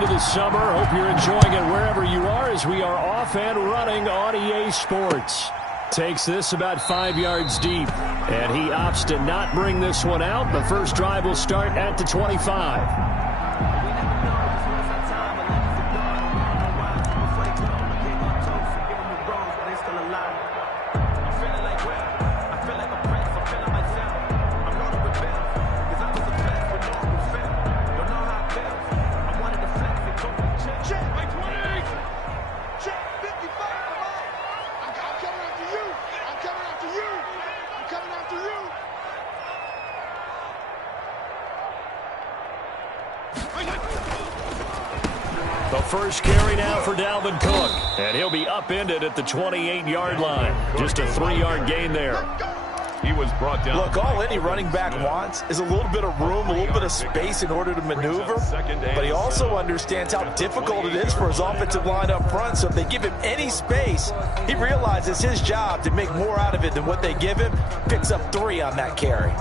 into the summer. Hope you're enjoying it wherever you are as we are off and running on EA Sports. Takes this about 5 yards deep, and he opts to not bring this one out. The first drive will start at the 25. The first carry now for Dalvin Cook, and he'll be upended at the 28-yard line. Just a 3-yard gain there. He was brought down. Look, all any running back wants is a little bit of room, a little bit of space in order to maneuver. But he also understands how difficult it is for his offensive line up front. So if they give him any space, he realizes his job to make more out of it than what they give him. Picks up 3 on that carry.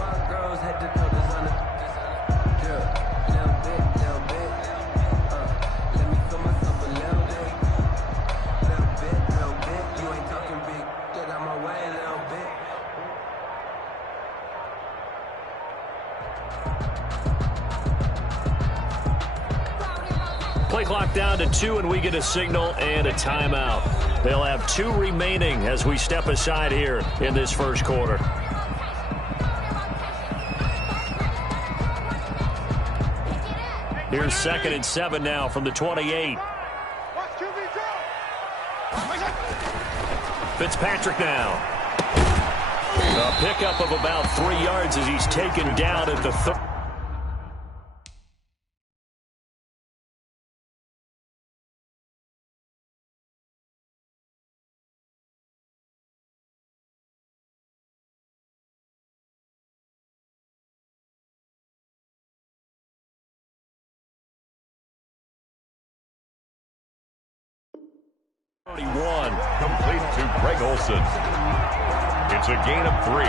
Play clock down to 2, and we get a signal and a timeout. They'll have 2 remaining as we step aside here in this first quarter. Here's 2nd and 7 now from the 28. Fitzpatrick now. A pickup of about 3 yards as he's taken down at the 30. Complete to Greg Olsen. It's a gain of 3.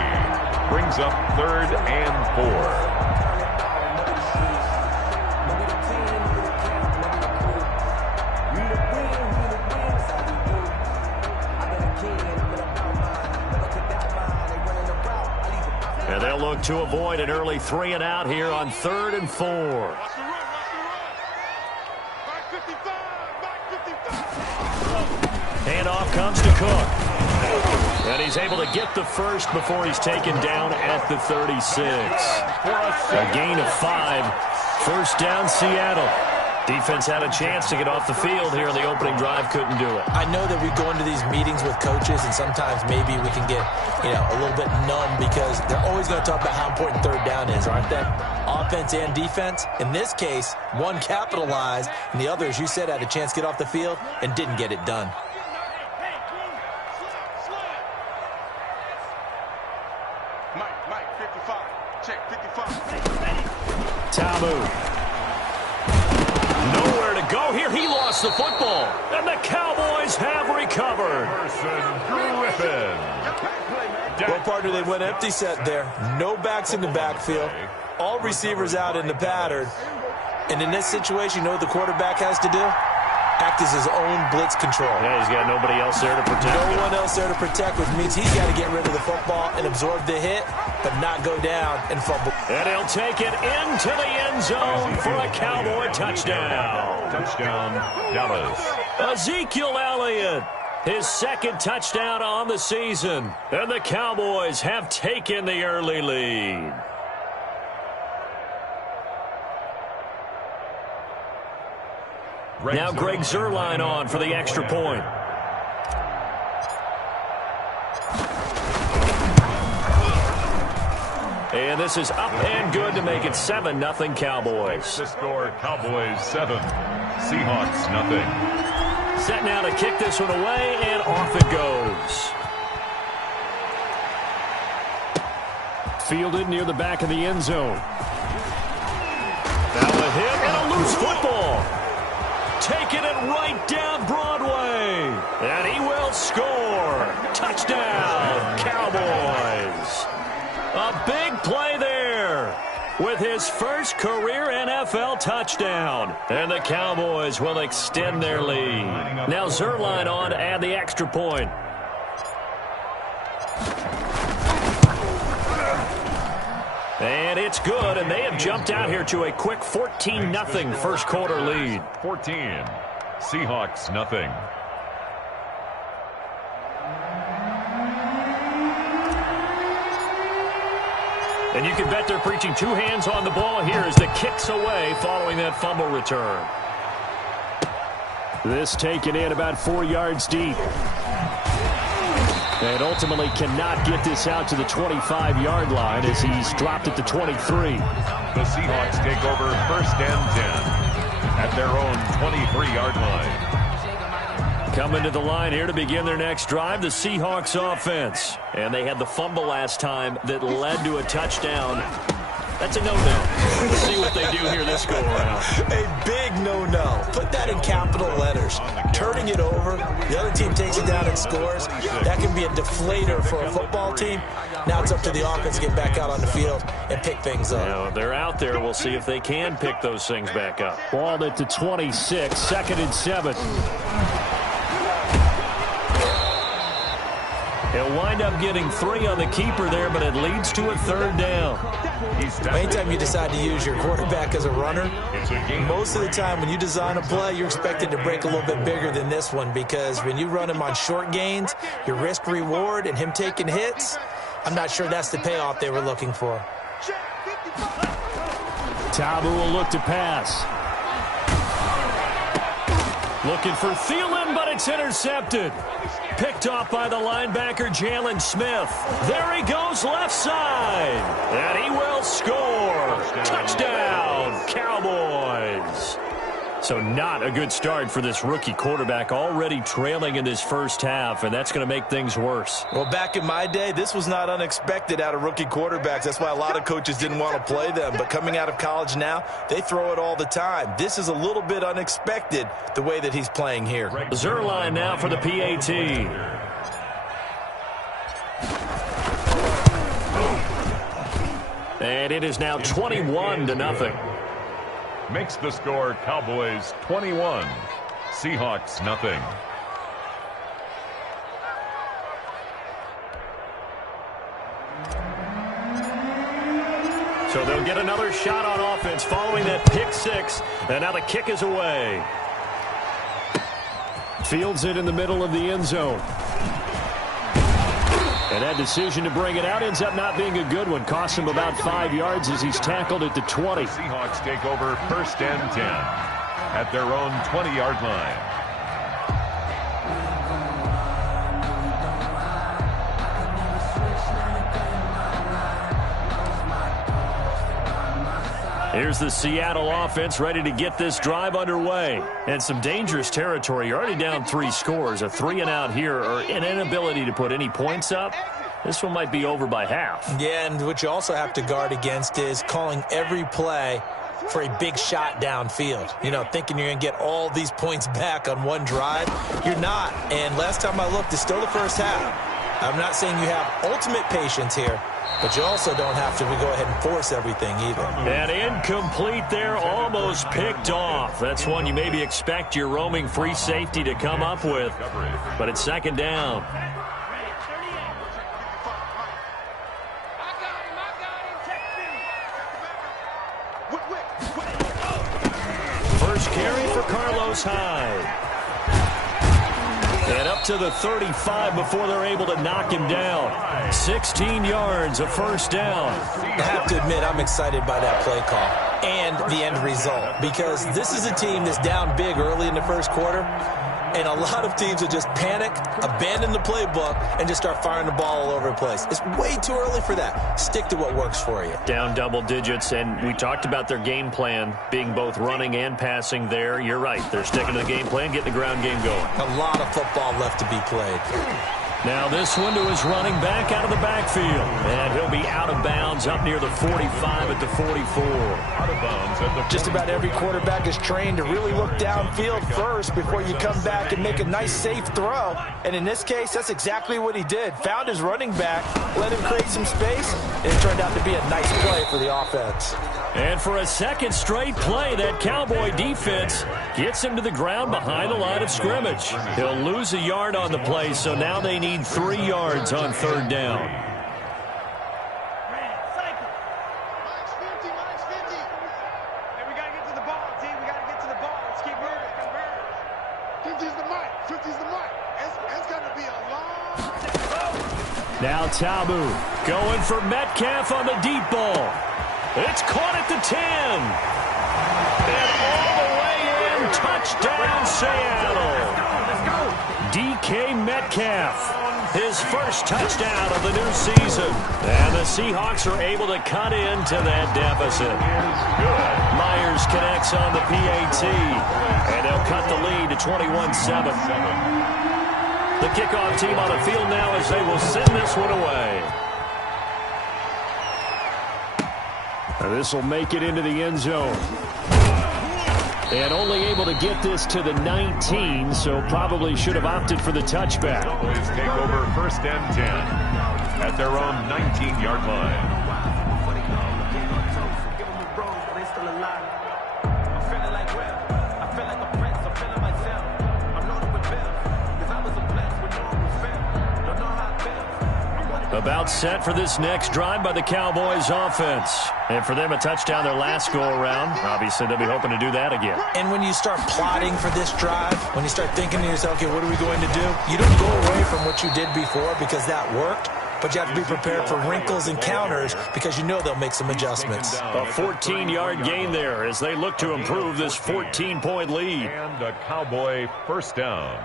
Brings up 3rd and 4. And they'll look to avoid an early 3 and out here on 3rd and 4. Handoff comes to Cook. And he's able to get the first before he's taken down at the 36. A gain of 5. First down, Seattle. Defense had a chance to get off the field here in the opening drive, couldn't do it. I know that we go into these meetings with coaches, and sometimes maybe we can get, a little bit numb because they're always going to talk about how important 3rd down is, aren't they? Offense and defense. In this case, one capitalized, and the other, as you said, had a chance to get off the field and didn't get it done. Mike, 55. Check, 55. Tamu. Nowhere to go here. He lost the football. And the Cowboys have recovered. Well, partner, they went empty set there. No backs in the backfield. All receivers out in the pattern. And in this situation, you know what the quarterback has to do? Act as his own blitz control. Yeah, he's got nobody else there to protect him. No one else there to protect, which means he's got to get rid of the football and absorb the hit, but not go down and fumble. And he'll take it into the end zone for a Cowboy touchdown. Touchdown, Dallas. Ezekiel Elliott, his 2nd touchdown on the season. And the Cowboys have taken the early lead. Now Greg Zuerlein on for the extra point. And this is up and good to make it 7-0 Cowboys. The score, Cowboys 7, Seahawks nothing. Set now to kick this one away, and off it goes. Fielded near the back of the end zone. Now a hit and a loose football. Taking it right down Broadway. And he will score. Touchdown, Cowboys. A big play there with his first career NFL touchdown. And the Cowboys Cowboys will extend their lead. Now Zerline on to add the extra point. And it's good, and they have jumped out here to a quick 14-0 first quarter lead. 14, Seahawks nothing. And you can bet they're preaching two hands on the ball here as the kick's away following that fumble return. This taken in about 4 yards deep. And ultimately cannot get this out to the 25-yard line as he's dropped it to 23. The Seahawks take over first and 10 at their own 23-yard line. Coming to the line here to begin their next drive, the Seahawks offense. And they had the fumble last time that led to a touchdown. That's a no-no. Let's see what they do here this go-around. A big no-no. Put that in capital letters. Turning it over, the other team takes it down and scores. That can be a deflator for a football team. Now it's up to the offense to get back out on the field and pick things up. Now, they're out there. We'll see if they can pick those things back up. Balled it to 26, 2nd and 7. He'll wind up getting 3 on the keeper there, but it leads to a 3rd down. Anytime you decide to use your quarterback as a runner, most of the time when you design a play, you're expected to break a little bit bigger than this one, because when you run him on short gains, your risk-reward and him taking hits, I'm not sure that's the payoff they were looking for. Tabu will look to pass. Looking for Thielen, but it's intercepted. Picked off by the linebacker, Jalen Smith. There he goes, left side. And he will score. Touchdown, Cowboys. So not a good start for this rookie quarterback, already trailing in this first half, and that's going to make things worse. Well, back in my day, this was not unexpected out of rookie quarterbacks. That's why a lot of coaches didn't want to play them. But coming out of college now, they throw it all the time. This is a little bit unexpected, the way that he's playing here. Zerline now for the PAT. And it is now 21-0. Makes the score Cowboys 21, Seahawks nothing. So they'll get another shot on offense following that pick 6, and now the kick is away. Fields it in the middle of the end zone. And that decision to bring it out ends up not being a good one. Costs him about 5 yards as he's tackled at the 20. The Seahawks take over first and 10 at their own 20-yard line. Here's the Seattle offense ready to get this drive underway. And some dangerous territory. You're already down 3 scores. A 3-and-out here, or an inability to put any points up. This one might be over by half. Yeah, and what you also have to guard against is calling every play for a big shot downfield. You know, thinking you're going to get all these points back on one drive. You're not. And last time I looked, it's still the first half. I'm not saying you have ultimate patience here, but you also don't have to go ahead and force everything either. And incomplete there, almost picked off. That's one you maybe expect your roaming free safety to come up with. But it's 2nd down. First carry for Carlos Hyde. And up to the 35 before they're able to knock him down. 16 yards, a first down. I have to admit, I'm excited by that play call and the end result, because this is a team that's down big early in the first quarter, and a lot of teams will just panic, abandon the playbook, and just start firing the ball all over the place. It's way too early for that. Stick to what works for you. Down double digits, and we talked about their game plan being both running and passing there. You're right. They're sticking to the game plan, getting the ground game going. A lot of football left to be played. Now this one to his running back out of the backfield. And he'll be out of bounds up near the 45 at the 44. Out of bounds at the Just about every quarterback is trained to really look downfield first before you come back and make a nice, safe throw. And in this case, that's exactly what he did. Found his running back, let him create some space, and it turned out to be a nice play for the offense. And for a second straight play, that Cowboy defense gets him to the ground behind the line of scrimmage. He'll lose a yard on the play, so now they need 3 yards on third down. Now Tabu going for Metcalf on the deep ball. It's caught at the 10. And all the way in, touchdown Seattle. DK Metcalf, his first touchdown of the new season. And the Seahawks are able to cut into that deficit. Myers connects on the PAT. And they'll cut the lead to 21-7. The kickoff team on the field now as they will send this one away. This will make it into the end zone. And only able to get this to the 19, so probably should have opted for the touchback. Cowboys take over 1st and 10 at their own 19-yard line. About set for this next drive by the Cowboys offense. And for them, a touchdown their last go-around. Obviously, they'll be hoping to do that again. And when you start plotting for this drive, when you start thinking to yourself, okay, what are we going to do? You don't go away from what you did before because that worked, but you have to be prepared for wrinkles and counters because you know they'll make some adjustments. A 14-yard gain there as they look to improve this 14-point lead. And a Cowboy first down.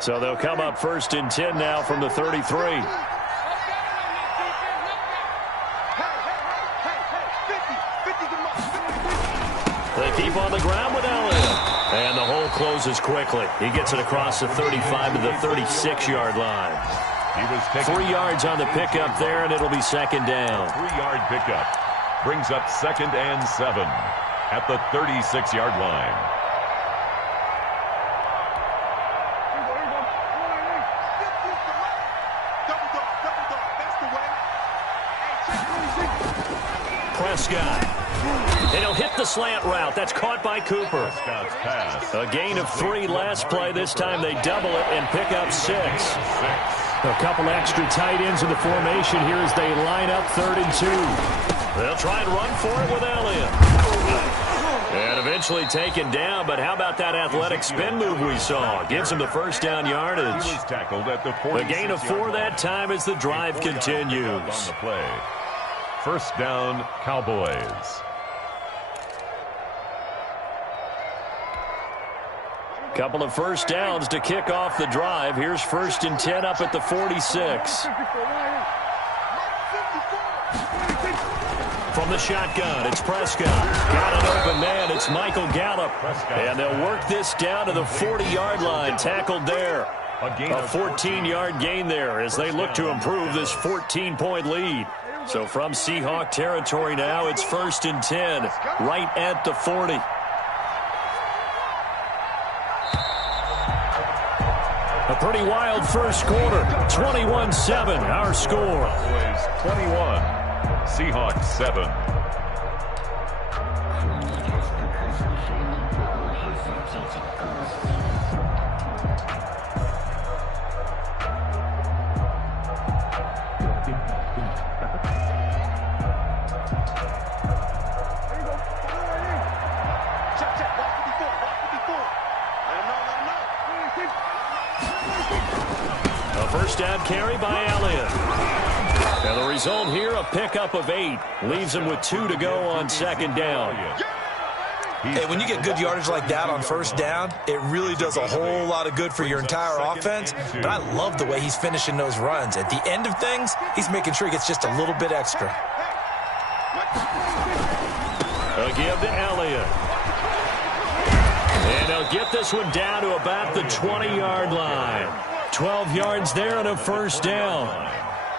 So they'll come up 1st and 10 now from the 33. They keep on the ground with Elliott. And the hole closes quickly. He gets it across the 35 to the 36-yard line. He was taking 3 yards on the pickup there, and it'll be 2nd down. 3-yard pickup. Brings up 2nd and 7 at the 36-yard line. Prescott. And he'll hit the slant route. That's caught by Cooper. Prescott's pass. A gain of 3 last play. This time they double it and pick up 6. A couple extra tight ends in the formation here as they line up 3rd and 2. They'll try and run for it with Elliott. And eventually taken down, but how about that athletic spin move we saw? Gives him the first down yardage. He was tackled at the A gain of 4 that time as the drive continues. On the play. First down, Cowboys. Couple of first downs to kick off the drive. Here's 1st and 10 up at the 46. From the shotgun, it's Prescott. Got an open man. It's Michael Gallup. And they'll work this down to the 40-yard line. Tackled there. A 14-yard gain there as they look to improve this 14-point lead. So from Seahawk territory now, it's 1st and 10, right at the 40. A pretty wild first quarter, 21-7, our score. Cowboys 21, Seahawks 7. First down carry by Elliott. And the result here, a pickup of 8. Leaves him with 2 to go on 2nd down. Hey, when you get good yardage like that on 1st down, it really does a whole lot of good for your entire offense. But I love the way he's finishing those runs. At the end of things, he's making sure he gets just a little bit extra. A give to Elliott. And they'll get this one down to about the 20-yard line. 12 yards there and a first down.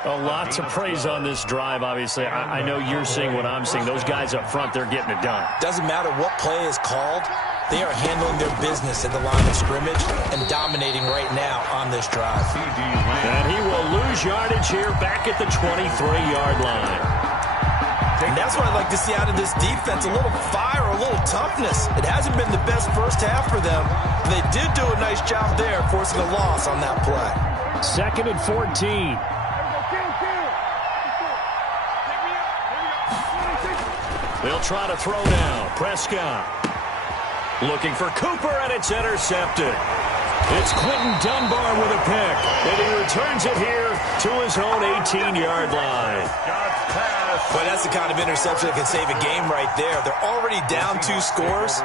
A lot to praise on this drive, obviously. I know you're seeing what I'm seeing. Those guys up front, they're getting it done. Doesn't matter what play is called. They are handling their business at the line of scrimmage and dominating right now on this drive. And he will lose yardage here back at the 23-yard line. And that's what I'd like to see out of this defense, a little fire, a little toughness. It hasn't been the best first half for them. They did do a nice job there, forcing a loss on that play. 2nd and 14. They'll try to throw now. Prescott looking for Cooper, and it's intercepted. It's Quentin Dunbar with a pick, and he returns it here to his own 18-yard line. Boy, that's the kind of interception that can save a game right there. They're already down 2 scores.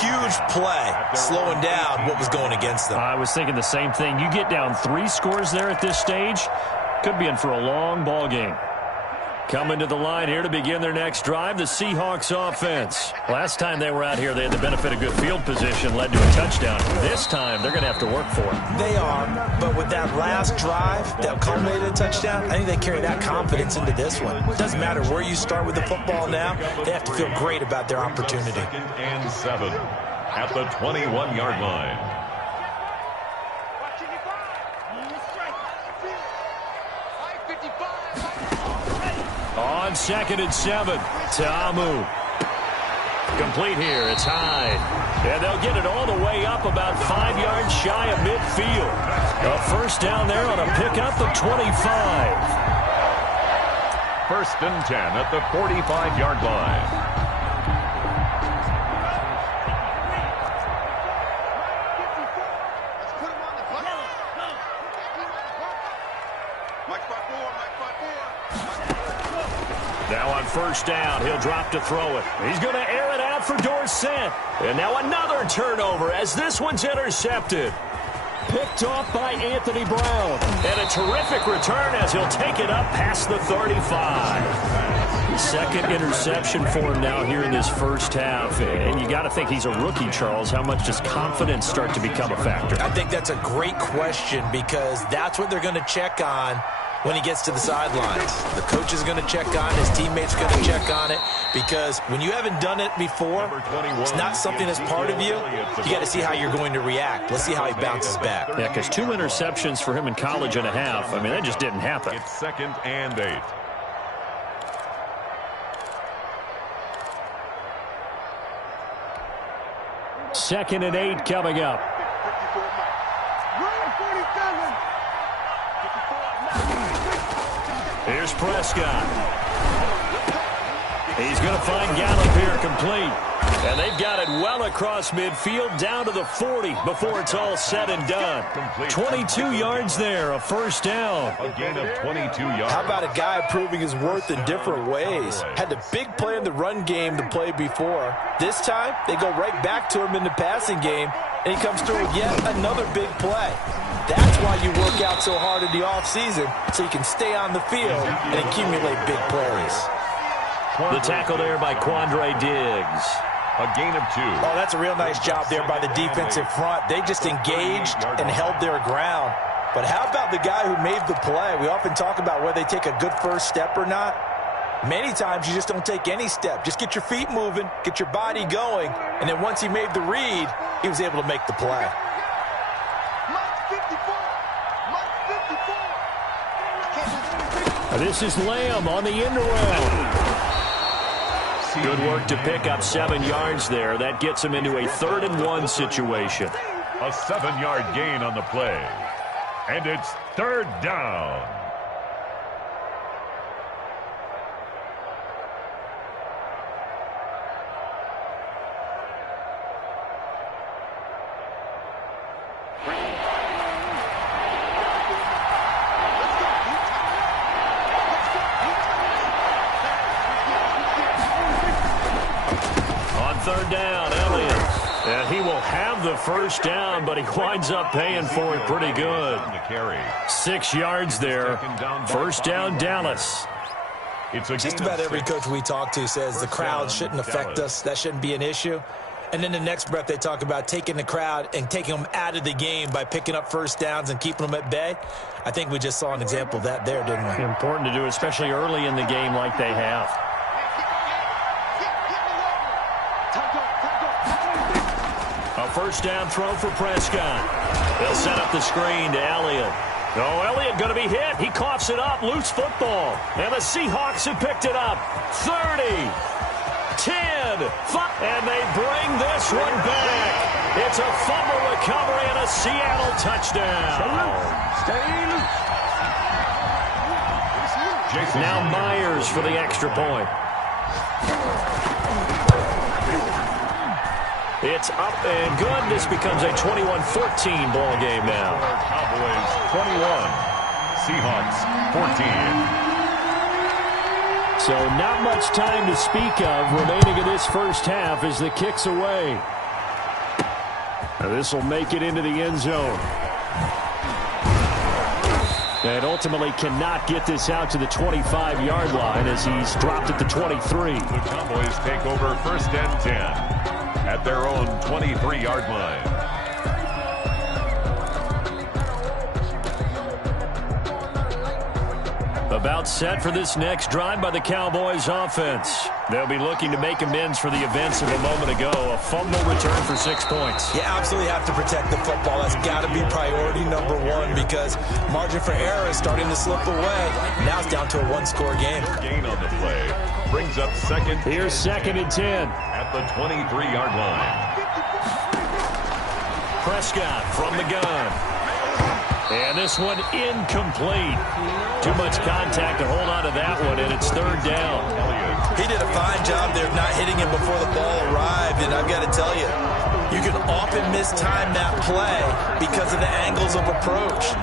Huge play, slowing down what was going against them. I was thinking the same thing. You get down 3 scores there at this stage, could be in for a long ball game. Coming to the line here to begin their next drive, the Seahawks offense. Last time they were out here, they had the benefit of good field position, led to a touchdown. This time, they're going to have to work for it. They are, but with that last drive that culminated in a touchdown, I think they carry that confidence into this one. It doesn't matter where you start with the football now, they have to feel great about their opportunity. 2nd and 7 at the 21-yard line. On 2nd and 7, Ta'amu. Complete here, it's Hyde. And they'll get it all the way up about 5 yards shy of midfield. A first down there on a pickup of 25. 1st and 10 at the 45-yard line. Now on first down, he'll drop to throw it. He's going to air it out for Dorsett. And now another turnover as this one's intercepted. Picked off by Anthony Brown. And a terrific return as he'll take it up past the 35. Second interception for him now here in this first half. And you got to think he's a rookie, Charles. How much does confidence start to become a factor? I think that's a great question because that's what they're going to check on when he gets to the sidelines. The coach is going to check on it. His teammates are going to check on it because when you haven't done it before, it's not something that's part of you. You got to see how you're going to react. Let's see how he bounces back. Yeah, because 2 interceptions for him in college and a half. I mean, that just didn't happen. It's 2nd and 8. Second and 8 coming up. Here's Prescott. He's going to find Gallup here complete. And they've got it well across midfield down to the 40 before it's all said and done. 22 yards there, a first down. A gain of 22 yards. How about a guy proving his worth in different ways? Had the big play in the run game the play before. This time, they go right back to him in the passing game, and he comes through with yet another big play. That's why you work out so hard in the offseason, so you can stay on the field and accumulate big plays. The tackle there by Quandre Diggs. A gain of 2. Oh, that's a real nice job there by the defensive front. They just engaged and held their ground. But how about the guy who made the play? We often talk about whether they take a good first step or not. Many times you just don't take any step. Just get your feet moving, get your body going, and then once he made the read, he was able to make the play. This is Lamb on the end around. Good work to pick up 7 yards there. That gets him into a 3rd and 1 situation. A 7-yard gain on the play. And it's 3rd down. The first down, but he winds up paying for it pretty good. 6 yards there. First down, Dallas. Just about every coach we talk to says the crowd shouldn't affect us. That shouldn't be an issue. And then the next breath they talk about taking the crowd and taking them out of the game by picking up first downs and keeping them at bay. I think we just saw an example of that there, didn't we? Important to do, especially early in the game like they have. A first down throw for Prescott. They'll set up the screen to Elliott. Oh, Elliott going to be hit. He coughs it up. Loose football. And the Seahawks have picked it up. 30, 10, 5. And they bring this one back. It's a fumble recovery and a Seattle touchdown. Stay loose. Now Myers for the extra point. It's up and good. This becomes a 21-14 ball game now. Cowboys 21, Seahawks 14. So not much time to speak of remaining in this first half as the kick's away. This will make it into the end zone. And ultimately cannot get this out to the 25-yard line as he's dropped at the 23. The Cowboys take over first and 10 at their own 23-yard line. About set for this next drive by the Cowboys offense. They'll be looking to make amends for the events of a moment ago. A fumble return for 6 points. You absolutely have to protect the football. That's got to be priority number one because margin for error is starting to slip away. Now it's down to a one-score game. Gain on the play brings up second. Here's 2nd and 10. At the 23-yard line. Prescott from the gun. And this one incomplete. Too much contact to hold on to that one, and it's 3rd down. He did a fine job there of not hitting him before the ball arrived, and I've got to tell you, you can often mistime that play because of the angles of approach.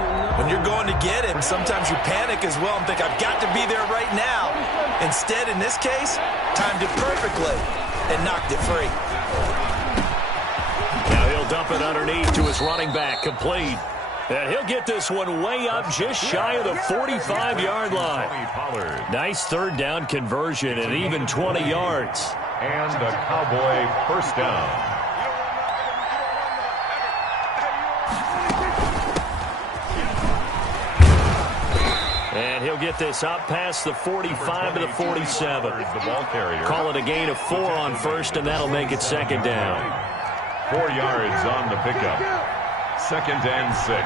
When you're going to get him, sometimes you panic as well and think, I've got to be there right now. Instead, in this case, timed it perfectly and knocked it free. Now he'll dump it underneath to his running back, complete. And he'll get this one way up just shy of the 45-yard line. Nice 3rd down conversion and even 20 yards. And a Cowboy first down. And he'll get this up past the 45 to the 47. The ball carrier. Call it a gain of 4 on first, and that'll make it 2nd down. 4 yards on the pickup. 2nd and 6.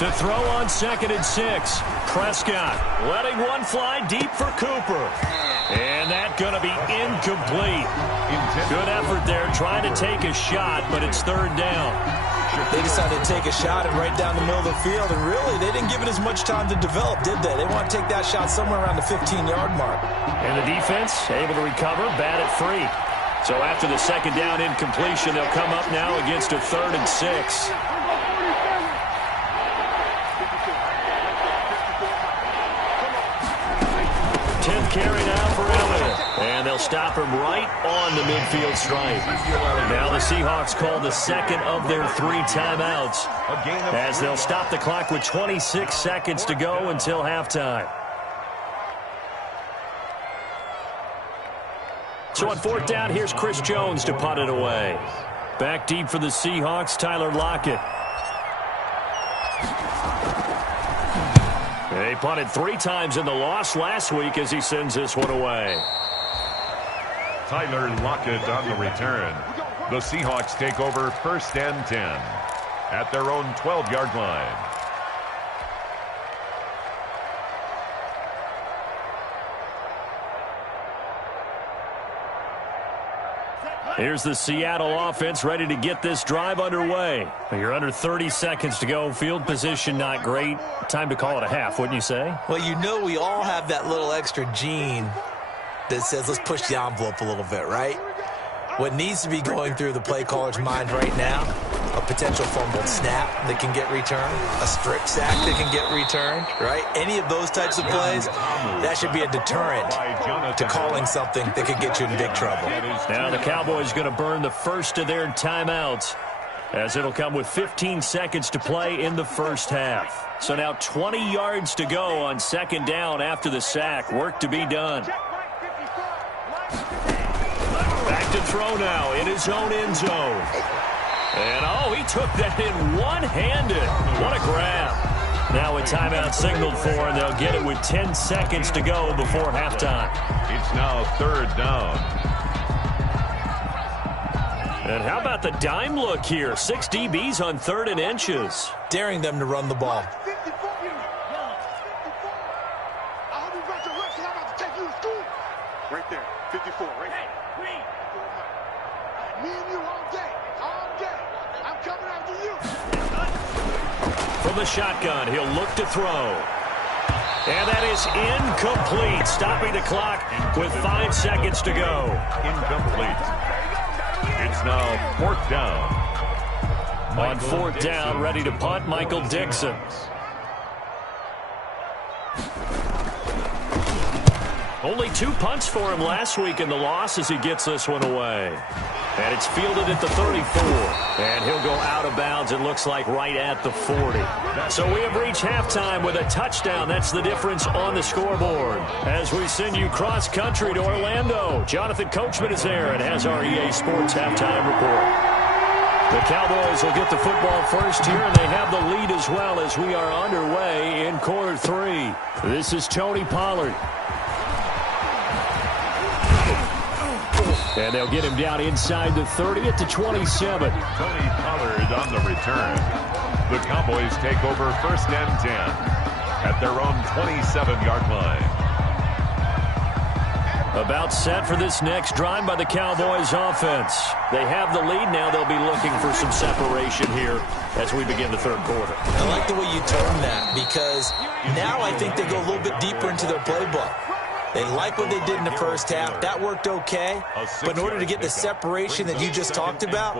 To throw on 2nd and 6. Prescott letting one fly deep for Cooper. And that's going to be incomplete. Good effort there trying to take a shot, but it's 3rd down. They decided to take a shot and right down the middle of the field, and really, they didn't give it as much time to develop, did they? They want to take that shot somewhere around the 15-yard mark. And the defense able to recover, bat it free. So after the 2nd down incompletion, they'll come up now against a 3rd and 6. Carry now for Elliott. And they'll stop him right on the midfield stripe. Now the Seahawks call the 2nd of their 3 timeouts as they'll stop the clock with 26 seconds to go until halftime. So on 4th down, here's Chris Jones to punt it away. Back deep for the Seahawks, Tyler Lockett. They punted 3 times in the loss last week as he sends this one away. Tyler Lockett on the return. The Seahawks take over first and 10 at their own 12-yard line. Here's the Seattle offense ready to get this drive underway. You're under 30 seconds to go. Field position not great. Time to call it a half, wouldn't you say? Well, you know we all have that little extra gene that says let's push the envelope a little bit, right? What needs to be going through the play caller's mind right now, a potential fumbled snap that can get returned, a strip sack that can get returned, right? Any of those types of plays, that should be a deterrent to calling something that could get you in big trouble. Now the Cowboys going to burn the first of their timeouts as it'll come with 15 seconds to play in the first half. So now 20 yards to go on 2nd down after the sack. Work to be done. Back to throw now in his own end zone. And, oh, he took that in one-handed. What a grab. Now a timeout signaled for, and they'll get it with 10 seconds to go before halftime. It's now 3rd down. And how about the dime look here? 6 DBs on 3rd and inches. Daring them to run the ball. Right there, 54, right there. Me and you all day. I'm coming after you. From the shotgun, he'll look to throw. And that is incomplete, stopping the clock with 5 seconds to go. Incomplete. It's now 4th down. On 4th down, ready to punt, Michael Dixon. Only 2 punts for him last week in the loss as he gets this one away. And it's fielded at the 34. And he'll go out of bounds, it looks like, right at the 40. So we have reached halftime with a touchdown. That's the difference on the scoreboard. As we send you cross-country to Orlando, Jonathan Coachman is there and has our EA Sports halftime report. The Cowboys will get the football first here, and they have the lead as well as we are underway in quarter 3. This is Tony Pollard. And they'll get him down inside the 30 at the 27. Tony Pollard on the return. The Cowboys take over 1st and 10 at their own 27-yard line. About set for this next drive by the Cowboys offense. They have the lead now. They'll be looking for some separation here as we begin the 3rd quarter. I like the way you term that, because now I think they go a little bit deeper into their playbook. They like what they did in the first half. That worked okay. But in order to get the separation that you just talked about,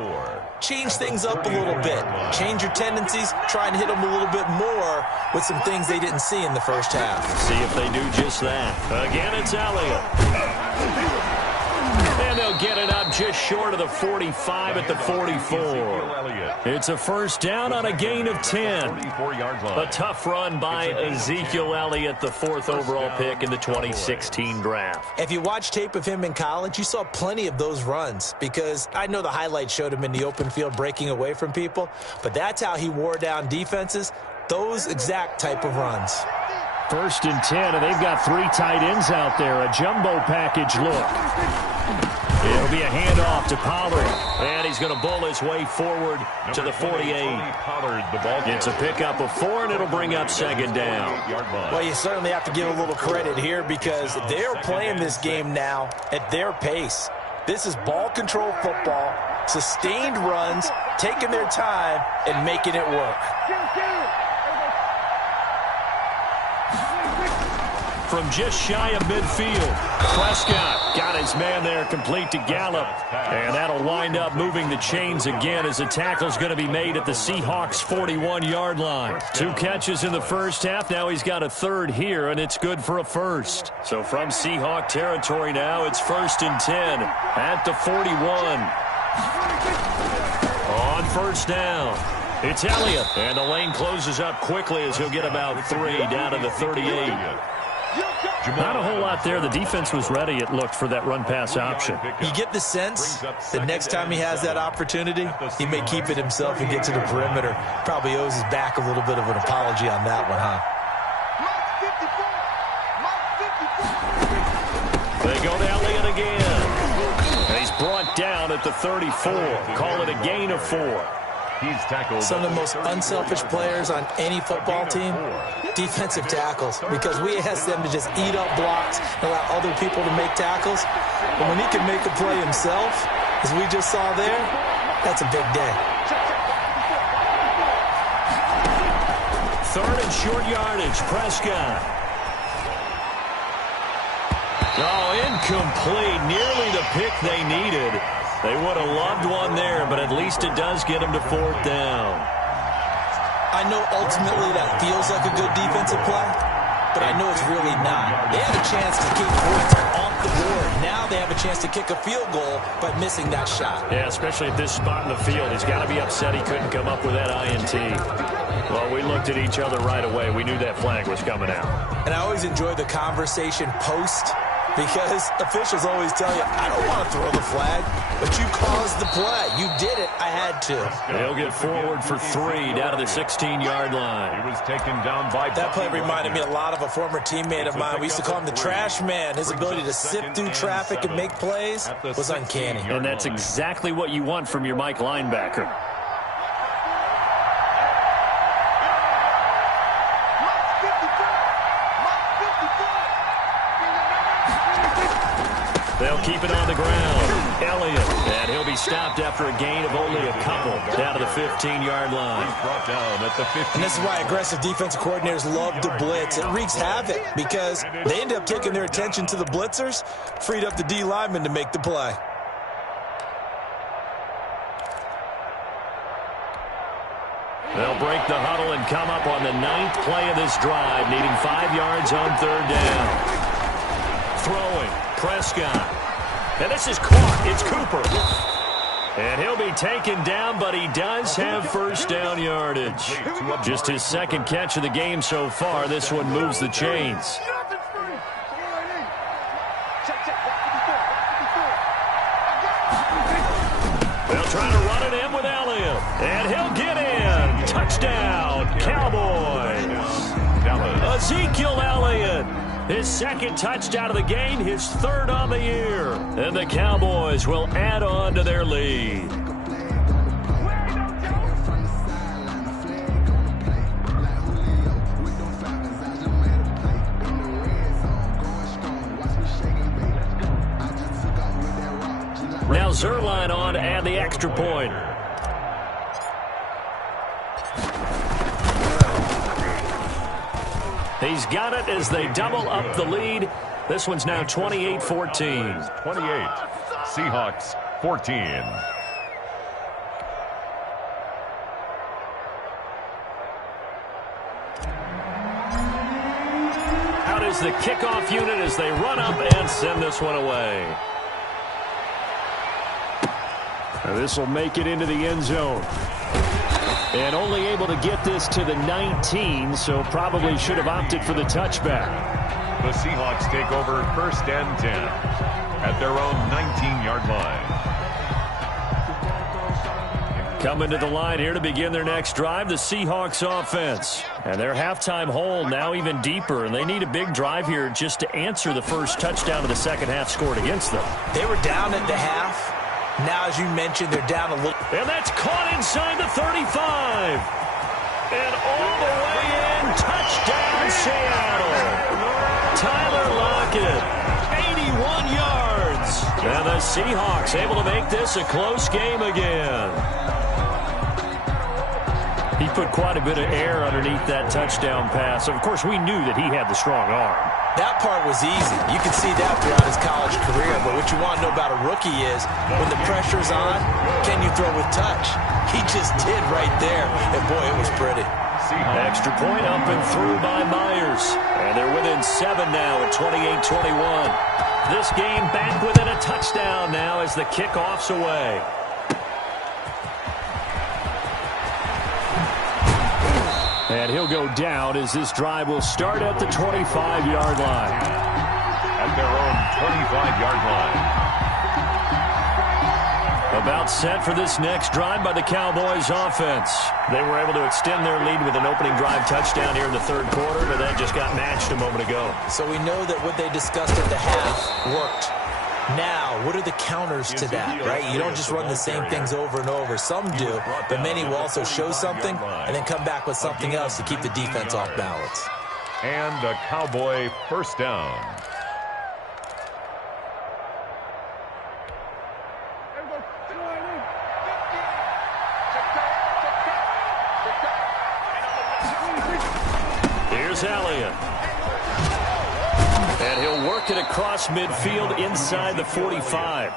change things up a little bit. Change your tendencies. Try and hit them a little bit more with some things they didn't see in the first half. See if they do just that. Again, it's Elliott. And they'll get it up just short of the 45 at the 44. It's a 1st down on a gain of 10. A tough run by Ezekiel Elliott, the 4th overall pick in the 2016 draft. If you watch tape of him in college, you saw plenty of those runs, because I know the highlights showed him in the open field breaking away from people, but that's how he wore down defenses, those exact type of runs. 1st and 10, and they've got 3 tight ends out there. A jumbo package look. It'll be a handoff to Pollard, and he's going to bull his way forward to the 48. It's a pickup of 4, and it'll bring up 2nd down. Well, you certainly have to give a little credit here, because they're playing this game now at their pace. This is ball control football, sustained runs, taking their time, and making it work. From just shy of midfield, Prescott got his man there complete to Gallup. And that'll wind up moving the chains again as the tackle's going to be made at the Seahawks' 41-yard line. 2 catches in the first half. Now he's got a 3rd here, and it's good for a 1st. So from Seahawk territory now, it's 1st and 10 at the 41. On 1st down, it's Elliott. And the lane closes up quickly as he'll get about 3 down to the 38. Not a whole lot there. The defense was ready, it looked, for that run-pass option. You get the sense that next time he has that opportunity, he may keep it himself and get to the perimeter. Probably owes his back a little bit of an apology on that one, huh? They go to Elliott again. And he's brought down at the 34. Call it a gain of 4. He's tackled. Some of the most unselfish players on any football team, defensive tackles, because we ask them to just eat up blocks and allow other people to make tackles. But when he can make a play himself, as we just saw there, that's a big day. 3rd and short yardage, Prescott. Oh, incomplete. Nearly the pick they needed. They would have loved one there, but at least it does get them to 4th down. I know ultimately that feels like a good defensive play, but I know it's really not. They had a chance to keep points off the board. Now they have a chance to kick a field goal by missing that shot. Yeah, especially at this spot in the field. He's got to be upset he couldn't come up with that INT. Well, we looked at each other right away. We knew that flag was coming out. And I always enjoy the conversation post Because officials always tell you, I don't want to throw the flag, but you caused the play. You did it. I had to. He'll get forward for 3 down to the 16-yard line. He was taken down by that play reminded me a lot of a former teammate of mine. We used to call him the trash man. His ability to sift through traffic and make plays was uncanny. And that's exactly what you want from your Mike linebacker. They'll keep it on the ground. Elliott, and he'll be stopped after a gain of only a couple down to the 15-yard line. He's brought down at the 15. And this is why aggressive defensive coordinators love to blitz. It wreaks havoc because they end up taking their attention to the blitzers, freed up the D lineman to make the play. They'll break the huddle and come up on the 9th play of this drive, needing 5 yards on 3rd down. Throwing, Prescott. And this is caught. It's Cooper. And he'll be taken down, but he does have first down yardage. Just his 2nd catch of the game so far. This one moves the chains. They'll try to run it in with Elliott. And he'll get in. Touchdown, Cowboys. Ezekiel Elliott. His 2nd touchdown of the game, his 3rd on the year. And the Cowboys will add on to their lead. Now Zerline on to add the extra point. He's got it as they double up the lead. This one's now 28-14. 28. Seahawks 14. Out is the kickoff unit as they run up and send this one away. Now this will make it into the end zone. And only able to get this to the 19, so probably should have opted for the touchback. The Seahawks take over 1st and 10 at their own 19-yard line. Coming to the line here to begin their next drive, the Seahawks offense. And their halftime hole now even deeper, and they need a big drive here just to answer the first touchdown of the 2nd half scored against them. They were down at the half. Now, as you mentioned, they're down a little. And that's caught inside the 35. And all the way in, touchdown Seattle. Tyler Lockett, 81 yards. And the Seahawks able to make this a close game again. He put quite a bit of air underneath that touchdown pass. Of course, we knew that he had the strong arm. That part was easy. You can see that throughout his college career. But what you want to know about a rookie is when the pressure's on, can you throw with touch? He just did right there. And, boy, it was pretty. Extra point up and through by Myers. And they're within 7 now at 28-21. This game back within a touchdown now as the kickoff's away. And he'll go down as this drive will start at the 25-yard line. At their own 25-yard line. About set for this next drive by the Cowboys offense. They were able to extend their lead with an opening drive touchdown here in the 3rd quarter, but that just got matched a moment ago. So we know that what they discussed at the half worked. Now, what are the counters to that, right? You don't just run the same things over and over. Some do, but many will also show something and then come back with something else to keep the defense off balance. And a Cowboy first down. Here's Elliott. And he'll work it across midfield inside the 45.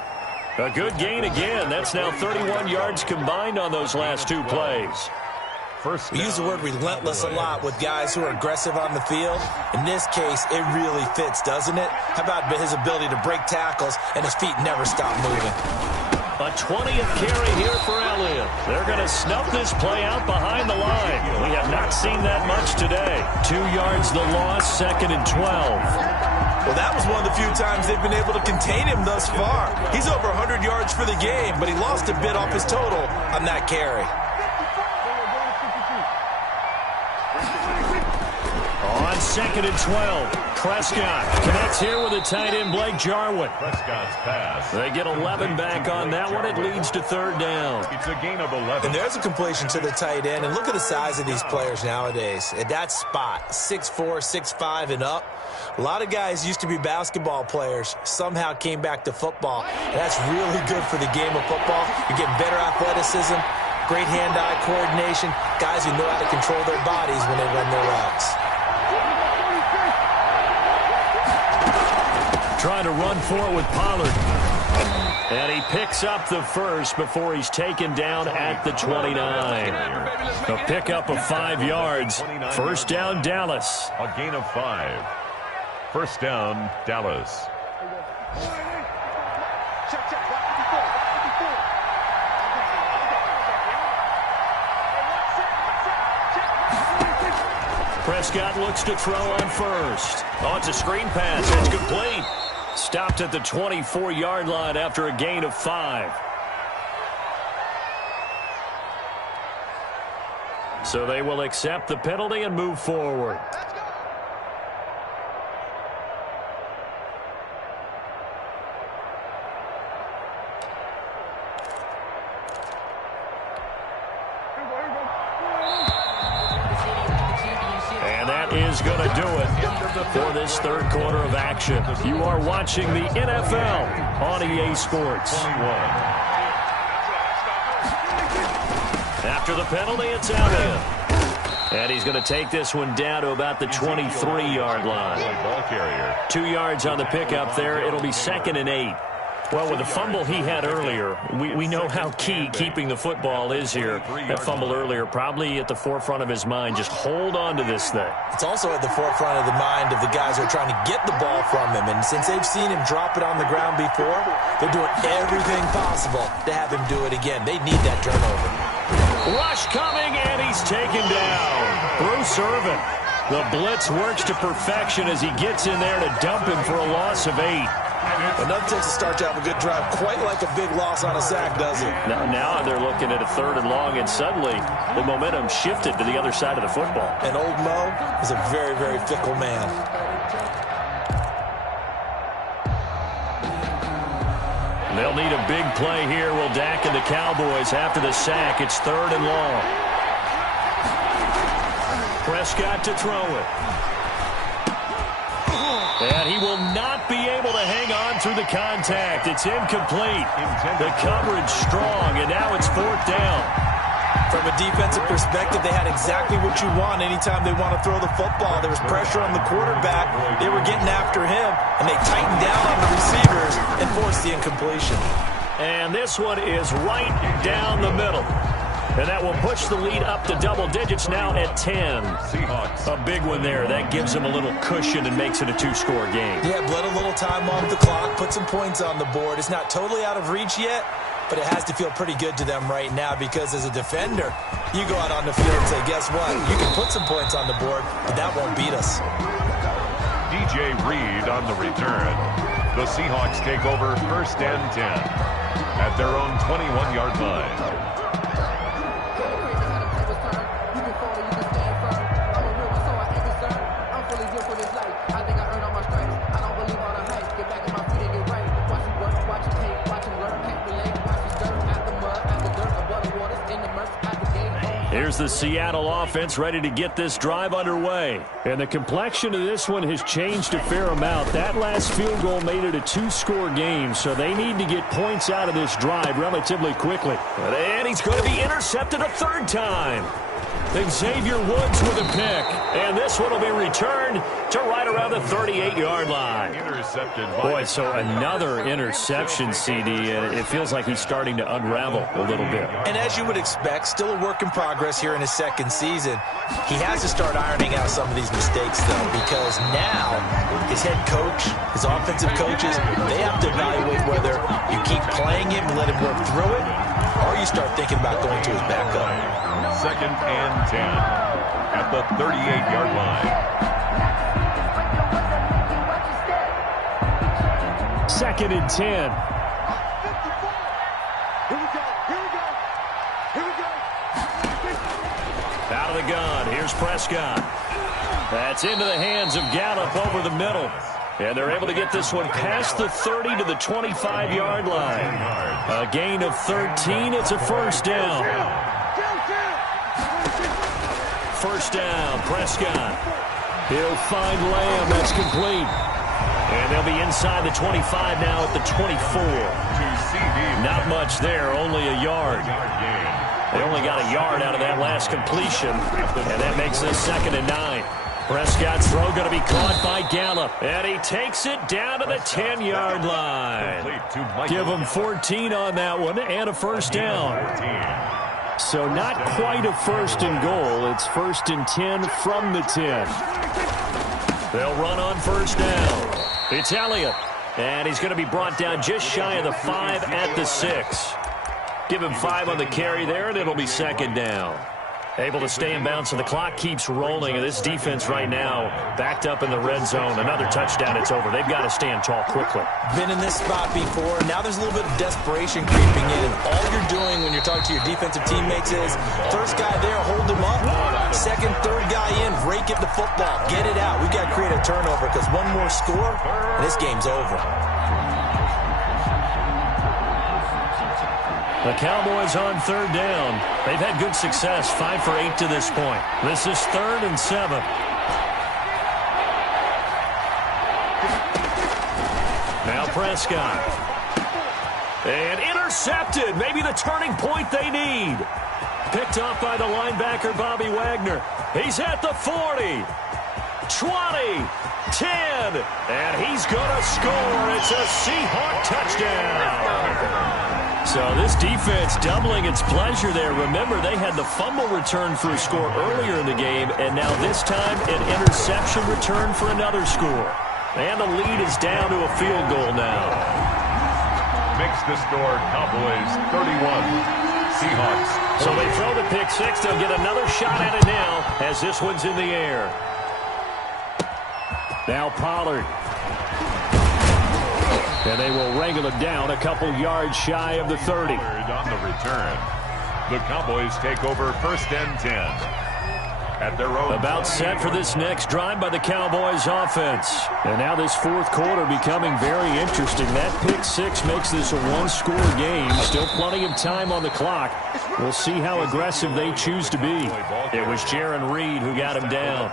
A good gain again. That's now 31 yards combined on those last 2 plays. We use the word relentless a lot with guys who are aggressive on the field. In this case, it really fits, doesn't it? How about his ability to break tackles and his feet never stop moving? A 20th carry here for Elliott. They're going to snuff this play out behind the line. We have not seen that much today. 2 yards the loss, 2nd and 12. Well, that was one of the few times they've been able to contain him thus far. He's over 100 yards for the game, but he lost a bit off his total on that carry. On 2nd and 12. Prescott connects here with a tight end, Blake Jarwin. Prescott's pass. They get 11 back on that one. It leads to 3rd down. It's a gain of 11. And there's a completion to the tight end. And look at the size of these players nowadays. At that spot, 6'4", 6'5", and up. A lot of guys used to be basketball players, somehow came back to football. And that's really good for the game of football. You're getting better athleticism, great hand-eye coordination, guys who know how to control their bodies when they run their routes. Trying to run for it with Pollard. And he picks up the first before he's taken down at the 29. A pickup of 5 yards. 1st down, Dallas. A gain of 5. 1st down, Dallas. Prescott looks to throw on 1st. Oh, it's a screen pass. It's complete. Stopped at the 24-yard line after a gain of 5. So they will accept the penalty and move forward. And that is going to do it for this 3rd quarter of action. You are watching the NFL on EA Sports. After the penalty, it's Elliott. And he's going to take this one down to about the 23-yard line. 2 yards on the pickup there. It'll be 2nd and 8. Well, with the fumble he had earlier, we know how key keeping the football is here. That fumble earlier probably at the forefront of his mind. Just hold on to this thing. It's also at the forefront of the mind of the guys who are trying to get the ball from him. And since they've seen him drop it on the ground before, they're doing everything possible to have him do it again. They need that turnover. Rush coming, and he's taken down. Bruce Irvin. The blitz works to perfection as he gets in there to dump him for a loss of 8. Well, nothing takes a start to have a good drive quite like a big loss on a sack, does it? Now they're looking at a 3rd and long, and suddenly the momentum shifted to the other side of the football. And old Mo is a very, very fickle man. They'll need a big play here. Will Dak and the Cowboys after the sack. It's 3rd and long. Prescott to throw it. And he will not be able to hang on through the contact. It's incomplete. The coverage strong, and now it's 4th down. From a defensive perspective, they had exactly what you want anytime they want to throw the football. There was pressure on the quarterback. They were getting after him, and they tightened down on the receivers and forced the incompletion. And this one is right down the middle. And that will push the lead up to double digits now at 10. Seahawks. A big one there. That gives them a little cushion and makes it a 2-score game. Yeah, bled a little time off the clock, put some points on the board. It's not totally out of reach yet, but it has to feel pretty good to them right now because as a defender, you go out on the field and say, guess what? You can put some points on the board, but that won't beat us. DJ Reed on the return. The Seahawks take over 1st and 10 at their own 21-yard line. Here's the Seattle offense ready to get this drive underway. And the complexion of this one has changed a fair amount. That last field goal made it a 2-score game, so they need to get points out of this drive relatively quickly. And he's going to be intercepted a 3rd time. Xavier Woods with a pick. And this one will be returned to right around the 38-yard line. Intercepted. Boy, so another interception, CD, and it feels like he's starting to unravel a little bit. And as you would expect, still a work in progress here in his second season. He has to start ironing out some of these mistakes, though, because now his head coach, his offensive coaches, they have to evaluate whether you keep playing him and let him work through it, or you start thinking about going to his backup. 2nd and 10 at the 38-yard line. 2nd and 10. Here we go. Out of the gun. Here's Prescott. That's into the hands of Gallup over the middle. And they're able to get this one past the 30 to the 25-yard line. A gain of 13. It's a first down. First down, Prescott. He'll find Lamb. That's complete. And they'll be inside the 25 now at the 24. Not much there, only a yard. They only got a yard out of that last completion, and that makes this 2nd and 9. Prescott's throw going to be caught by Gallup, and he takes it down to the 10-yard line. Give him 14 on that one and a first down. So not quite a first and goal. It's 1st and 10 from the 10. They'll run on first down. It's Elliott, and he's going to be brought down just shy of the 5 at the 6. Give him 5 on the carry there, and it'll be 2nd down. Able to stay in bounds, so the clock keeps rolling, and this defense right now backed up in the red zone. Another touchdown, it's over. They've got to stand tall quickly. Been in this spot before. Now there's a little bit of desperation creeping in, and all you're doing when you're talking to your defensive teammates is first guy there, hold him up. Second, third guy in, rake it the football. Get it out. We've got to create a turnover because one more score, and this game's over. The Cowboys on third down. They've had good success, 5 for 8 to this point. This is 3rd and 7. Now Prescott. And intercepted. Maybe the turning point they need. Picked off by the linebacker, Bobby Wagner. He's at the 40. 20. 10. And he's going to score. It's a Seahawk touchdown. So this defense doubling its pleasure there. Remember, they had the fumble return for a score earlier in the game, and now this time an interception return for another score. And the lead is down to a field goal now. Makes the score Cowboys 31. Seahawks. So they throw the pick six. They'll get another shot at it now as this one's in the air. Now Pollard. And they will wrangle it down a couple yards shy of the 30. On the return, the Cowboys take over 1st and 10. At their own. About set for this next drive by the Cowboys offense. And now this fourth quarter becoming very interesting. That pick six makes this a one-score game. Still plenty of time on the clock. We'll see how aggressive they choose to be. It was Jaron Reed who got him down.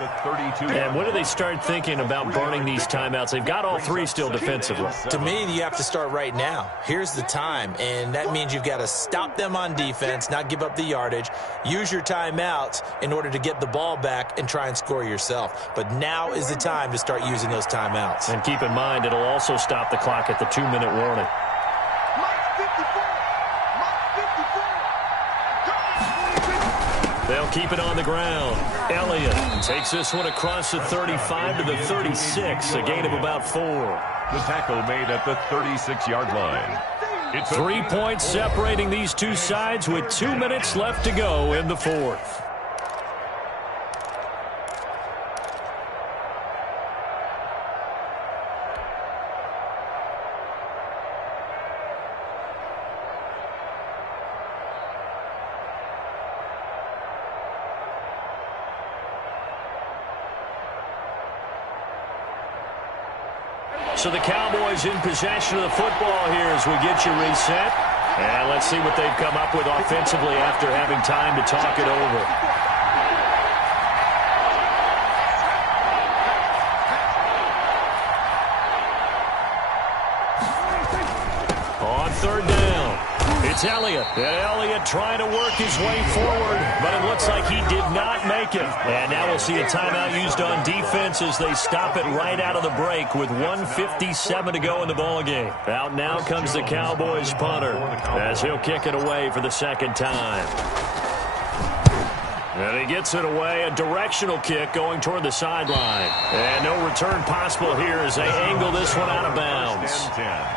And when do they start thinking about burning these timeouts? They've got all three still defensively. To me, you have to start right now. Here's the time, and that means you've got to stop them on defense, not give up the yardage, use your timeouts in order to get the ball back and try and score yourself. But now is the time to start using those timeouts. And keep in mind, it'll also stop the clock at the 2-minute warning. They'll keep it on the ground. Elliott takes this one across the 35 to the 36, a gain of about 4. The tackle made at the 36-yard line. It's 3 points separating these two sides with 2 minutes left to go in the fourth. So the Cowboys in possession of the football here as we get you reset. And let's see what they've come up with offensively after having time to talk it over. On third down, It's Elliott. And Elliott trying to work his way forward, but it looks like he did not make it. And now we'll see a timeout used on defense as they stop it right out of the break with 1:57 to go in the ballgame. Out now comes the Cowboys punter as he'll kick it away for the second time. And he gets it away, a directional kick going toward the sideline. And no return possible here as they angle this one out of bounds. First and 10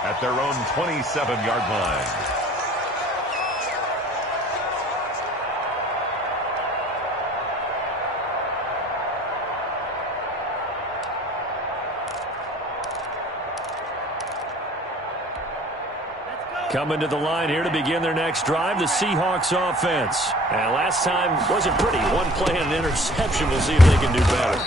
at their own 27-yard line. Coming to the line here to begin their next drive, the Seahawks offense. And last time wasn't pretty. One play and an interception. We'll see if they can do better.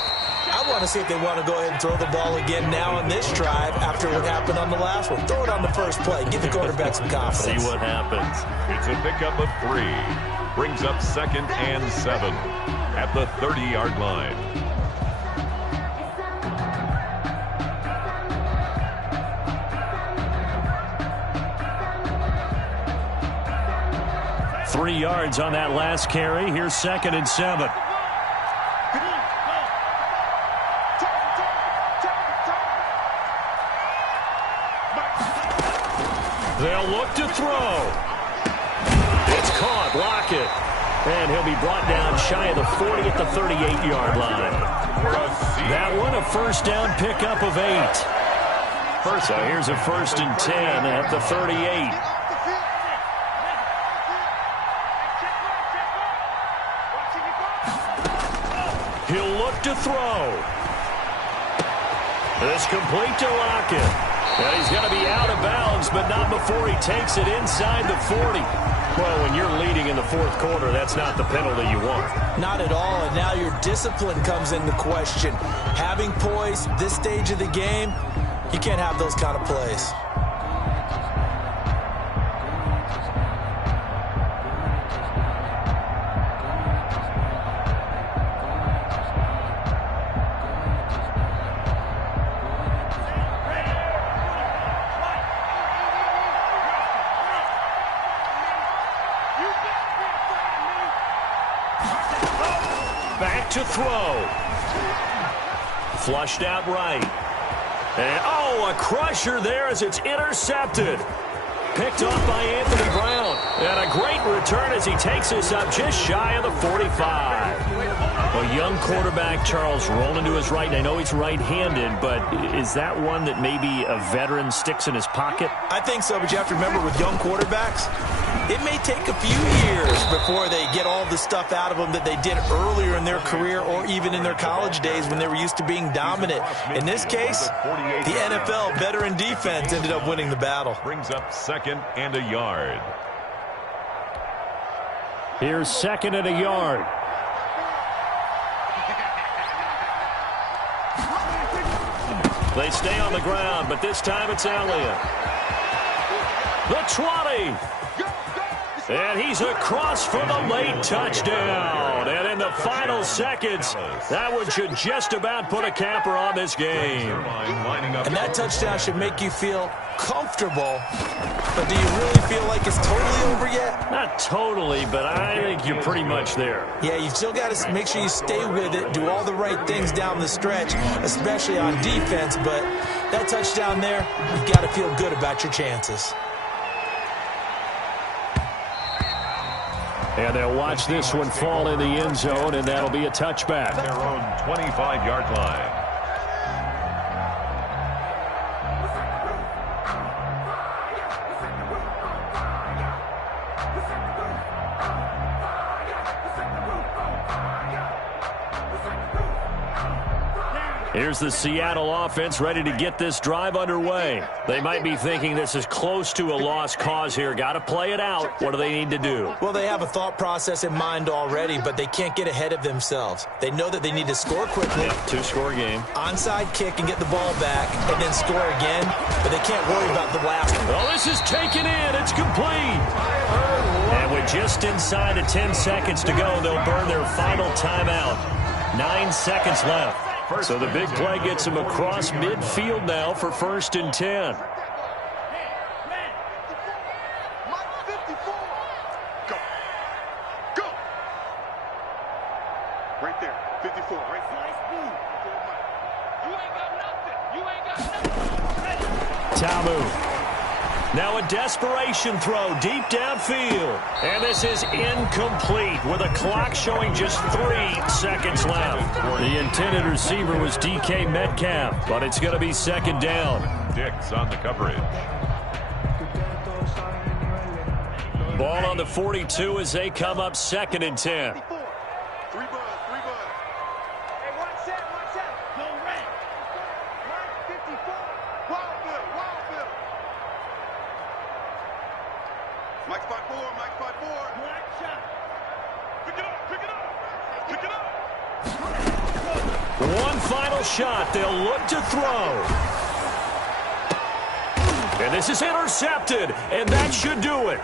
I want to see if they want to go ahead and throw the ball again now on this drive after what happened on the last one. Throw it on the first play. Give the quarterback some confidence. See what happens. It's a pickup of 3. Brings up 2nd and 7 at the 30-yard line. Three yards on that last carry. Here's 2nd and 7. They'll look to throw. It's caught. Lockett. And he'll be brought down shy of the 40 at the 38-yard line. That one a first down pickup of 8. So here's a 1st and 10 at the 38. He'll look to throw. It's complete to Lockett. And he's going to be out of bounds, but not before he takes it inside the 40. Well, when you're leading in the 4th quarter, that's not the penalty you want. Not at all, and now your discipline comes into question. Having poise this stage of the game, you can't have those kind of plays. Back to throw. Flushed out right. And, a crusher there as it's intercepted. Picked off by Anthony Brown. And a great return as he takes this up just shy of the 45. A young quarterback, Charles, rolling to his right. And I know he's right-handed, but is that one that maybe a veteran sticks in his pocket? I think so, but you have to remember with young quarterbacks, it may take a few years before they get all the stuff out of them that they did earlier in their career or even in their college days when they were used to being dominant. In this case, the NFL veteran defense ended up winning the battle. Brings up 2nd and a yard. Here's 2nd and a yard. They stay on the ground, but this time it's Elliott. The 20. And he's across for the late touchdown. And in the final seconds, that one should just about put a capper on this game. And that touchdown should make you feel comfortable. But do you really feel like it's totally over yet? Not totally, but I think you're pretty much there. Yeah, you still got to make sure you stay with it, do all the right things down the stretch, especially on defense. But that touchdown there, you've got to feel good about your chances. And they'll watch this one fall in the end zone, and that'll be a touchback. Their own 25-yard line. Here's the Seattle offense ready to get this drive underway. They might be thinking this is close to a lost cause here. Got to play it out. What do they need to do? Well, they have a thought process in mind already, but they can't get ahead of themselves. They know that they need to score quickly. Yep, 2-score game. Onside kick and get the ball back and then score again, but they can't worry about the last one. Oh, this is taken in. It's complete. And with just inside of 10 seconds to go, they'll burn their final timeout. 9 seconds left. So the big play gets him across midfield now for 1st and 10. Tamu. Now a desperation throw deep downfield. And this is incomplete with a clock showing just 3 seconds left. The intended receiver was DK Metcalf, but it's going to be second down. Dix on the coverage. Ball on the 42 as they come up 2nd and 10. 3 buzz. Hey, watch that. Go red. 54. Wildfield. Mike spot 4. Black shot. Pick it up. One final shot. They'll look to throw. And this is intercepted, and that should do it.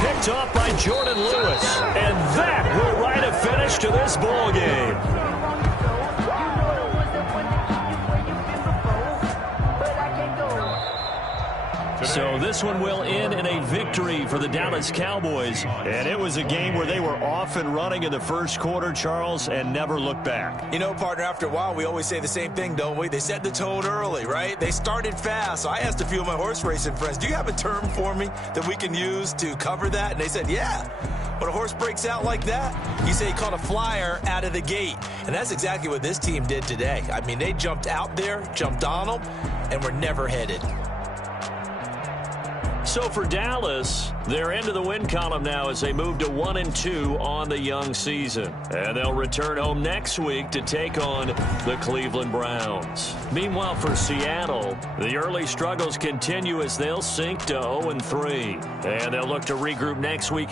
Picked off by Jordan Lewis. And that will write a finish to this ball game. So this one will end in a victory for the Dallas Cowboys. And it was a game where they were off and running in the first quarter, Charles, and never looked back. You know, partner, after a while, we always say the same thing, don't we? They set the tone early, right? They started fast. So I asked a few of my horse racing friends, do you have a term for me that we can use to cover that? And they said, yeah. When a horse breaks out like that, you say he caught a flyer out of the gate. And that's exactly what this team did today. I mean, they jumped out there, jumped on them, and were never headed. So for Dallas, they're into the win column now as they move to 1-2 on the young season. And they'll return home next week to take on the Cleveland Browns. Meanwhile, for Seattle, the early struggles continue as they'll sink to 0-3. And they'll look to regroup next week.